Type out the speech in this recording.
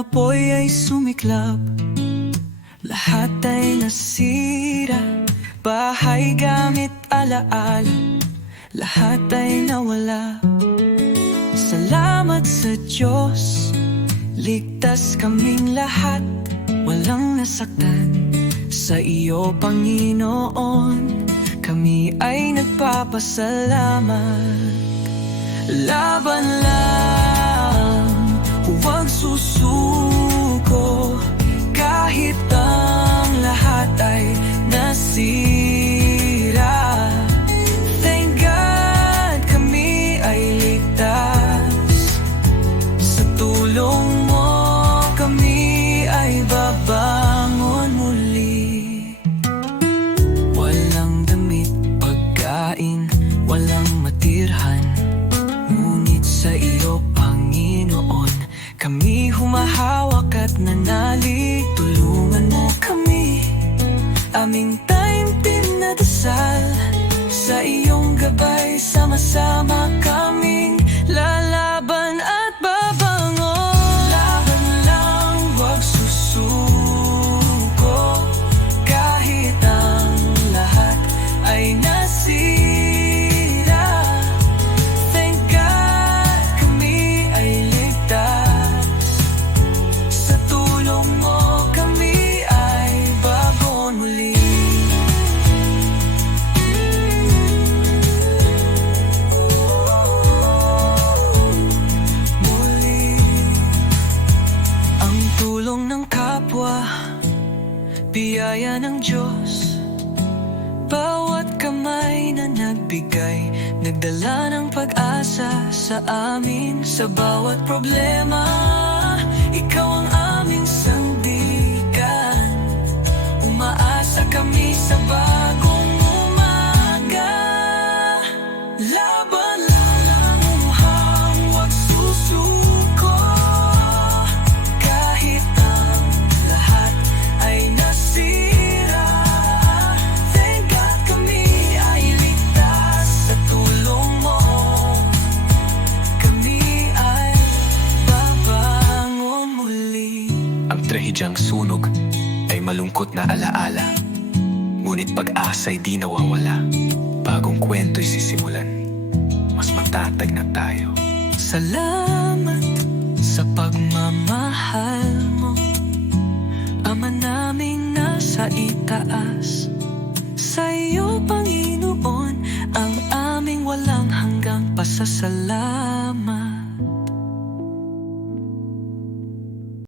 ng apoy ay sumiklab, lahat ay nasira. Bahay, gamit, alaala, lahat ay nawala. Salamat sa Diyos, ligtas kaming lahat, walang nasaktan. Sa iyo, Panginoon, kami ay nagpapasalamat. Laban lang, huwag susuko, kahit ang lahat ay nasira. Thank God kami ay ligtas, sa tulong mo kami ay babangon muli. Walang damit, pagkain, walang matirhan, ngunit sa iyo, Panginoon, kami humahawak at nanali. Tulungan mo kami, aming taimtim na dasal, sa iyong gabay, sama-sama kaming lalaban at babangon. Laban lang, huwag susuko, kahit ang lahat ay nasira. Thank God kami ay ligtas, sa tulong mo kami ay bagon muli. Ang tulong ng kapwa, biyaya ng Diyos. Bawat kamay na nagbigay, nagdala ng pag-asa sa amin. Sa bawat problema, ikaw ang aming sandigan. Umaasa kami sa bagong umaga. Laban lang, huwag susuko, kahit ang lahat ay nasira. Thank God kami ay ligtas, sa tulong mo kami ay babangon muli. Ang trahedyang sunog ay malungkot na alaala, ngunit pag-asa'y di nawawala. Bagong kwento'y sisimulan, mas matatag na tayo. Salamat sa pagmamahal mo, Ama naming nasa itaas. Sa iyo, Panginoon, ang aming walang hanggang pasasalamat.